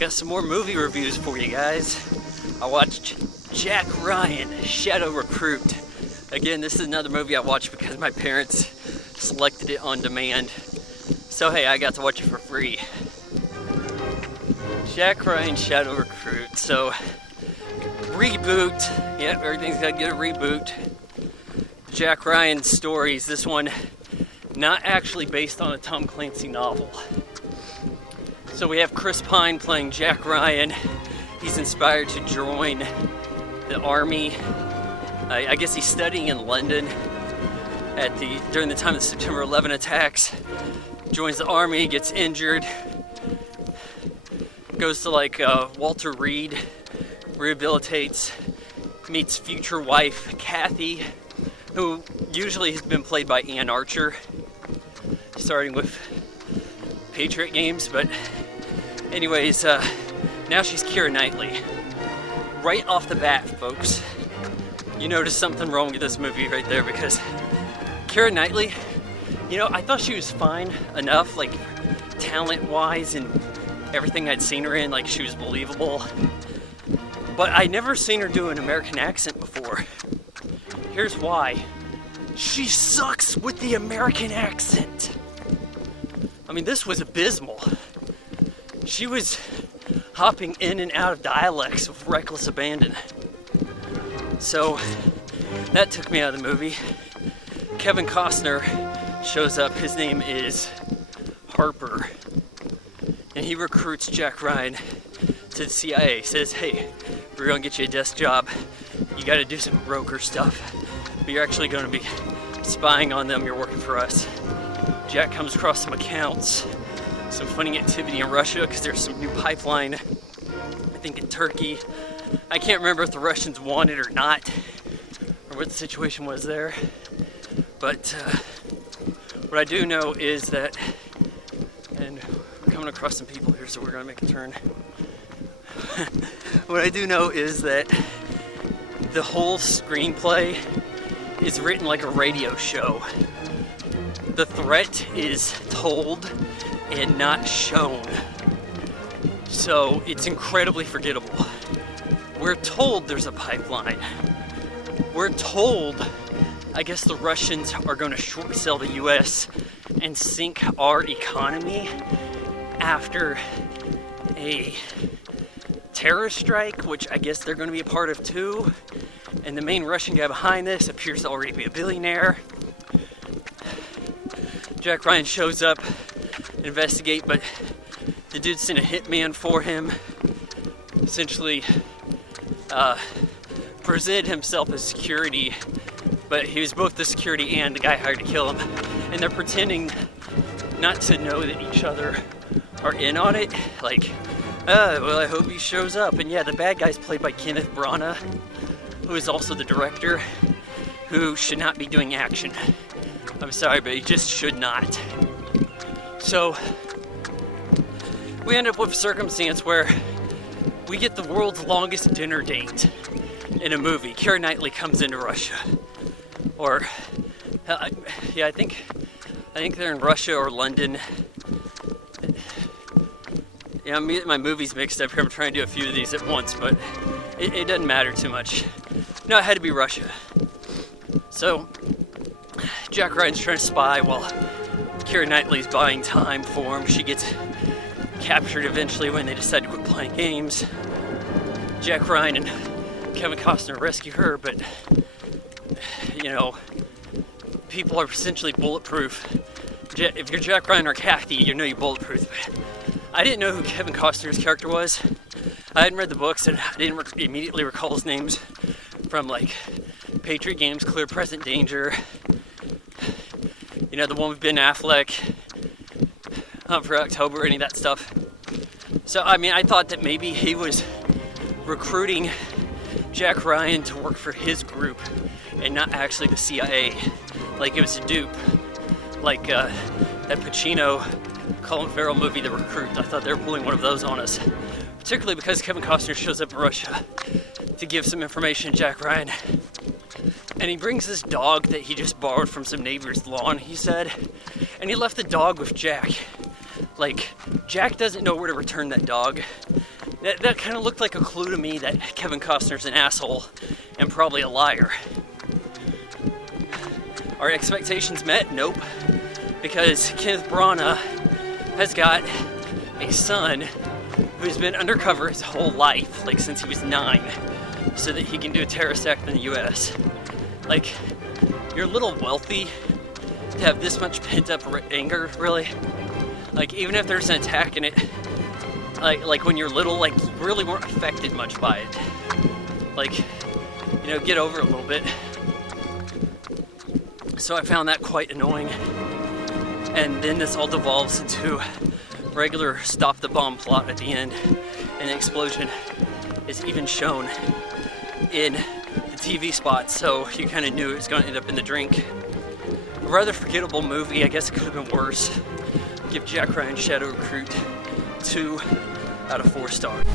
Got some more movie reviews for you guys. I watched Jack Ryan, Shadow Recruit. Again, this is another movie I watched because my parents selected it on demand. So hey, I got to watch it for free. Jack Ryan, Shadow Recruit. So, reboot. Yep, everything's got to get a reboot. Jack Ryan stories. This one not actually based on a Tom Clancy novel. So we have Chris Pine playing Jack Ryan. He's inspired to join the army. I guess he's studying in London during the time of the September 11 attacks. Joins the army, gets injured, goes to Walter Reed, rehabilitates, meets future wife Kathy, who usually has been played by Ann Archer, starting with Patriot Games, but anyways, now she's Keira Knightley. Right off the bat, folks, you notice something wrong with this movie right there, because Keira Knightley, I thought she was fine enough, talent-wise and everything I'd seen her in, she was believable. But I'd never seen her do an American accent before. Here's why. She sucks with the American accent. I mean, this was abysmal. She was hopping in and out of dialects with reckless abandon. So, that took me out of the movie. Kevin Costner shows up. His name is Harper. And he recruits Jack Ryan to the CIA. Says, hey, we're gonna get you a desk job. You gotta do some broker stuff. But you're actually gonna be spying on them. You're working for us. Jack comes across some accounts, some funny activity in Russia, because there's some new pipeline, I think in Turkey. I can't remember if the Russians wanted it or not, or what the situation was there. But what I do know is that, and we're coming across some people here, so we're gonna make a turn. What I do know is that the whole screenplay is written like a radio show. The threat is told and not shown. So it's incredibly forgettable. We're told there's a pipeline. We're told, I guess the Russians are going to short sell the US and sink our economy after a terrorist strike, which I guess they're going to be a part of too. And the main Russian guy behind this appears to already be a billionaire. Jack Ryan shows up, investigate, but the dude sent a hitman for him. Essentially, presented himself as security, but he was both the security and the guy hired to kill him. And they're pretending not to know that each other are in on it. Well, I hope he shows up. And yeah, the bad guy's played by Kenneth Branagh, who is also the director, who should not be doing action. I'm sorry, but he just should not. So, we end up with a circumstance where we get the world's longest dinner date in a movie. Keira Knightley comes into Russia. Or, yeah, I think they're in Russia or London. Yeah, I'm getting my movies mixed up here. I'm trying to do a few of these at once, but it doesn't matter too much. No, it had to be Russia. So, Jack Ryan's trying to spy while Keira Knightley's buying time for him. She gets captured eventually when they decide to quit playing games. Jack Ryan and Kevin Costner rescue her, but, people are essentially bulletproof. If you're Jack Ryan or Kathy, you know you're bulletproof. I didn't know who Kevin Costner's character was. I hadn't read the books, and I didn't immediately recall his names from, Patriot Games, Clear Present Danger. The one with Ben Affleck, Hunt for October, any of that stuff. So, I thought that maybe he was recruiting Jack Ryan to work for his group and not actually the CIA. It was a dupe. That Pacino, Colin Farrell movie, The Recruit. I thought they were pulling one of those on us. Particularly because Kevin Costner shows up in Russia to give some information to Jack Ryan. And he brings this dog that he just borrowed from some neighbor's lawn, he said. And he left the dog with Jack. Jack doesn't know where to return that dog. That kind of looked like a clue to me that Kevin Costner's an asshole and probably a liar. Are expectations met? Nope. Because Kenneth Branagh has got a son who's been undercover his whole life, like since he was 9, so that he can do a terrorist act in the US. Like, you're a little wealthy to have this much pent-up anger, really. Like, even if there's an attack in it, like when you're little, like, you really weren't affected much by it. Like, you know, get over it a little bit. So I found that quite annoying. And then this all devolves into regular stop the bomb plot at the end, and the explosion is even shown in the TV spot, so you kind of knew it was going to end up in the drink. A rather forgettable movie. I guess it could have been worse. Give Jack Ryan's Shadow Recruit 2 out of 4 stars.